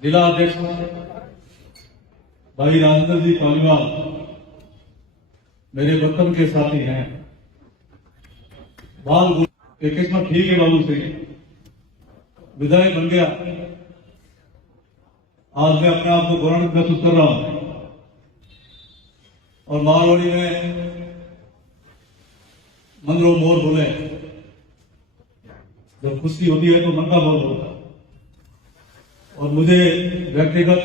जिला अध्यक्ष भाई राजेंद्र जी पालीवाल मेरे वतन के साथी हैं। बाल एक किस्मत ठीक है बाबू सिंह विधायक बन गया। आज मैं अपने आप को गौरवान्वित महसूस कर रहा हूं और मारवाड़ी में मन रो मोर बोले, जब खुशी होती है तो मन का बोल होता है। और मुझे व्यक्तिगत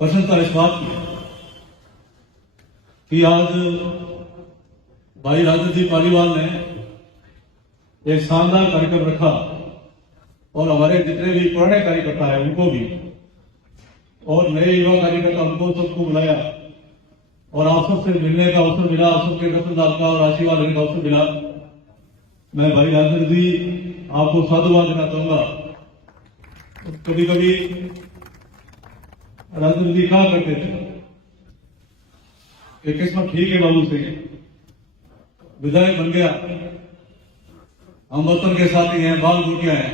प्रसन्नता इस बात की कि आज भाई राजेंद्र जी पालीवाल ने एक शानदार कार्यक्रम रखा और हमारे जितने भी पुराने कार्यकर्ता हैं उनको भी और नए युवा कार्यकर्ता उनको सबको बुलाया और आप सबसे मिलने का अवसर मिला, आप सबके रतनदान का और आशीर्वाद लेने का अवसर मिला। मैं भाई राजेंद्र जी आपको साधुवाद देना चाहूंगा। कभी कभी राजेंद्र जी कहा करते थे कि किस्मत ठीक है बाबू सिंह विधायक बन गया, हम वतन के साथी हैं, बाल बूटियां हैं।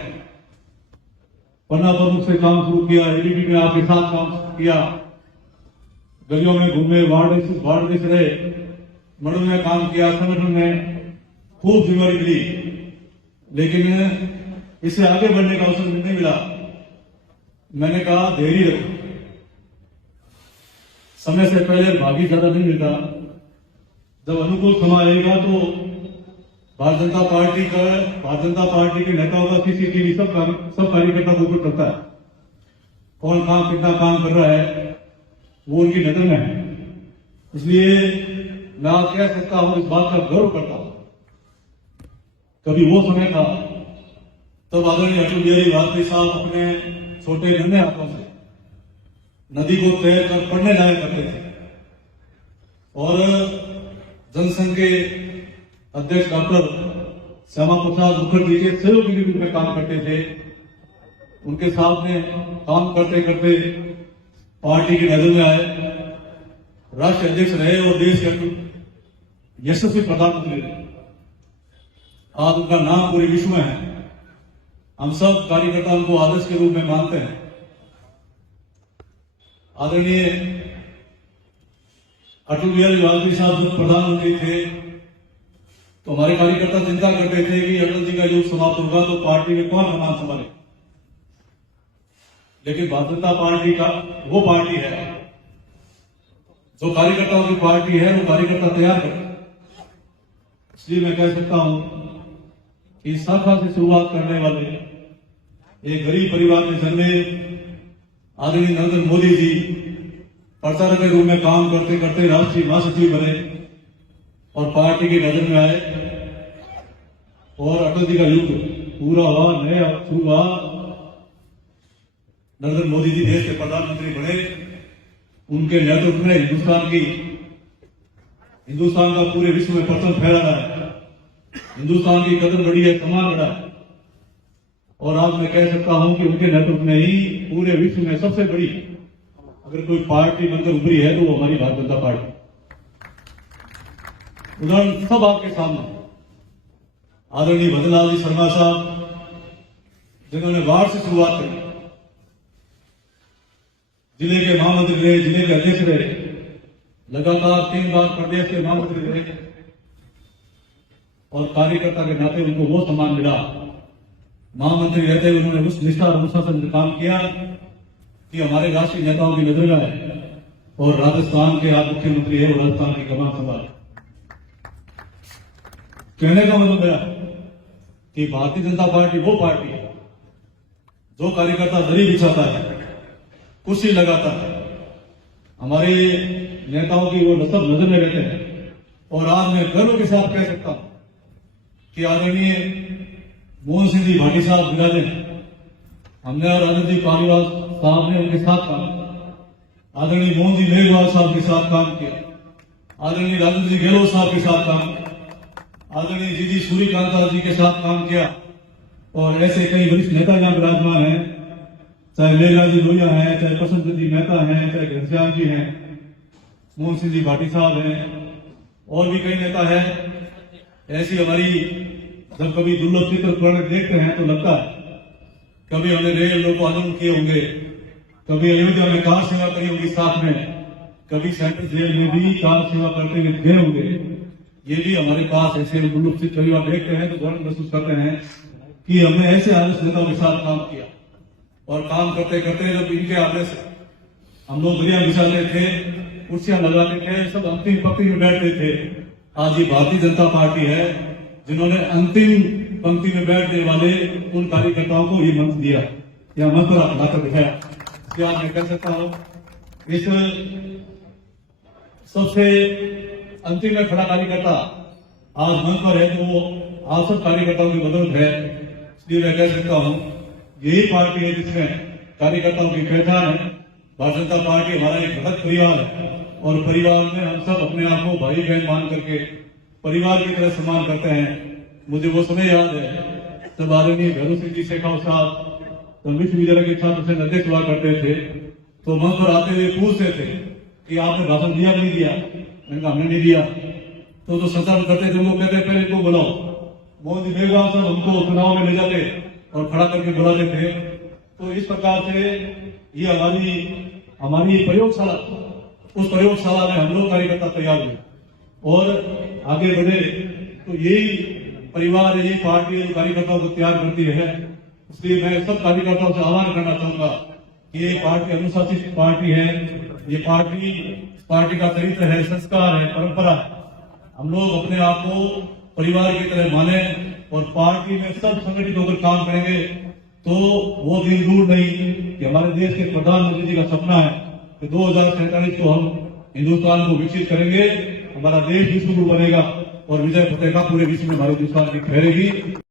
पन्ना प्रमुख से काम शुरू किया, एडीबी में आपके साथ काम किया, गलियों में घूमे, वार्ड देश रहे, मड़ों में काम किया, संगठन में खूब जिम्मेदारी मिली, लेकिन इससे आगे बढ़ने का अवसर नहीं मिला। मैंने कहा धैर्य रखो, समय से पहले भागी ज्यादा नहीं मिलता। जब अनुकूल समय आएगा तो भारतीय जनता पार्टी के नेताओं का सीसीटीवी सब कार्यकर्ता को ऊपर करता है। कौन काम कितना काम कर रहा है वो उनकी नजर में है। इसलिए मैं आज कह सकता हूं, इस बात का गर्व करता हूं, कभी वो समय था तब आदरणीय अटल बिहारी वाजपेयी साहब अपने छोटे नन्हे हाथों से नदी को तैर कर पढ़ने जाया करते थे और जनसंघ के अध्यक्ष डॉक्टर श्यामा प्रसाद मुखर्जी के सहयोगी के रूप में काम करते थे। उनके साथ में काम करते करते पार्टी की नजर में आए, राष्ट्रीय अध्यक्ष रहे और देश के यशस्वी प्रधानमंत्री रहे। आज उनका नाम पूरे विश्व में है। हम सब कार्यकर्ता उनको आदर्श के रूप में मानते हैं। आदरणीय अटल बिहारी वाजपेयी साहब जब प्रधानमंत्री थे तो हमारे कार्यकर्ता चिंता करते थे कि अटल जी का युग समाप्त होगा तो पार्टी में कौन कमान संभाले। लेकिन भारतीय जनता पार्टी का वो पार्टी है जो कार्यकर्ताओं की पार्टी है, वो कार्यकर्ता तैयार करते। इसलिए मैं कह सकता हूं कि शाखा से शुरुआत करने वाले एक गरीब परिवार में जन्मे आदरणीय नरेंद्र मोदी जी प्रचारक के रूप में काम करते करते राष्ट्रीय महासचिव बने और पार्टी की नजर में आए और अटल जी का युग पूरा हुआ, नया शुरू हुआ। नरेंद्र मोदी जी देश के प्रधानमंत्री बने। उनके नेतृत्व में हिंदुस्तान का पूरे विश्व में प्रचलन फैला रहा है। हिंदुस्तान की कदर बढ़ी है, सम्मान बढ़ा है और आज मैं कह सकता हूं कि उनके नेतृत्व में ही पूरे विश्व में सबसे बड़ी अगर कोई पार्टी बनकर उभरी है तो वो हमारी भारतीय जनता पार्टी। उदाहरण सब आपके सामने। आदरणीय भजनलाल जी शर्मा साहब जिन्होंने वार्ड से शुरुआत करी, जिले के महामंत्री रहे, जिले के अध्यक्ष रहे, लगातार 3 बार प्रदेश के महामंत्री रहे और कार्यकर्ता के नाते उनको वो सम्मान मिला। महामंत्री रहते हुए उन्होंने उस निष्ठा और अनुशासन से काम किया कि हमारे राष्ट्रीय नेताओं की नजर में आए और राजस्थान के आज मुख्यमंत्री है, राजस्थान की कमान संभाले। कहने का मतलब मेरा कि भारतीय जनता पार्टी वो पार्टी है जो कार्यकर्ता दरी बिछाता है, कुर्सी लगाता है। हमारे नेताओं की वो सब नजर में रहते हैं और आज मैं गर्व के साथ कह सकता हूं कि आदरणीय मोहन सिंह जी भाटी साहब विराजे, हमने और राजेंद्र जी पालीवाल साहब ने उनके साथ काम किया। आदरणीय मोहन जी मेघवाल साहब के साथ काम किया, आदरणीय राजेंद्र जी गहलोत साहब के साथ काम किया, आदरणीय जी सूर्यकांता जी के साथ काम किया और ऐसे कई वरिष्ठ नेता यहां विराजमान हैं, चाहे मेघराज जी लोहिया हैं, चाहे प्रसन्न जी मेहता हैं, चाहे घनश्याम जी हैं, मोहन सिंह जी भाटी साहब हैं और भी कई नेता हैं। ऐसी हमारी जब कभी दुर्लभ चित्र देखते हैं तो लगता है कभी हमने रेल लोग आनंद किए होंगे, कभी अयोध्या में कार सेवा करी होगी साथ में, कभी सेंट्रल जेल में भी कार सेवा करते हुए गए होंगे। ये भी हमारे पास ऐसे उपस्थित परिवार देखते हैं तो गौरव महसूस करते हैं कि हमने ऐसे आदर्श नेताओं के साथ काम किया। और काम करते करते जब इनके आदेश से हम लोग दरिया बिछाते थे, कुर्सियां लगाते थे, सब अंतिम पंक्ति में बैठते थे। आज ये भारतीय जनता पार्टी है जिन्होंने अंतिम पंक्ति में बैठने वाले उन कार्यकर्ताओं को ये मंच दिया, या मंच पर लाकर दिखाया। क्या मैं कह सकता हूं, इस सबसे अंतिम में खड़ा कार्यकर्ता आज मंच पर है तो वो आप सब कार्यकर्ताओं की बदौलत है। इसलिए मैं कह सकता हूं यही पार्टी है जिसमें कार्यकर्ताओं की पहचान है। भारतीय जनता पार्टी हमारा एक बृहद परिवार है और परिवार में हम सब अपने आप को भाई बहन मान करके परिवार की तरह सम्मान करते हैं। मुझे वो समय याद है जब आदरणीय भैरू सिंह जी शेखावत साहब विश्वविद्यालय के छात्र संघ अध्यक्ष हुआ करते थे तो मंच पर आते हुए पूछते थे कि आपने भाषण दिया नहीं दिया। मैंने कहा हमने नहीं दिया। तो संचालन करते थे, वो कहते पहले इनको बुलाओ। मोहन जी बेगवा सब हमको चुनाव में ले जाते और खड़ा करके बुलाते थे। तो इस प्रकार से ये हमारी प्रयोगशाला, उस प्रयोगशाला में हम लोग कार्यकर्ता तैयार हुए और आगे बढ़े। तो यही परिवार है, यही पार्टी है कार्यकर्ताओं को तैयार करती है। इसलिए मैं सब कार्यकर्ताओं से आह्वान करना चाहूंगा कि ये पार्टी अनुशासित पार्टी है। ये पार्टी का चरित्र है, संस्कार है, परंपरा है। हम लोग अपने आप को परिवार की तरह माने और पार्टी में सब संगठित होकर काम करेंगे तो वो दिन दूर नहीं कि हमारे देश के प्रधानमंत्री जी का सपना है कि 2047 को हम हिंदुस्तान को विकसित करेंगे, हमारा देश विश्व गुरु बनेगा और विजय फतेह का पूरे विश्व में हमारे हिंदुस्तान की फहरेगी।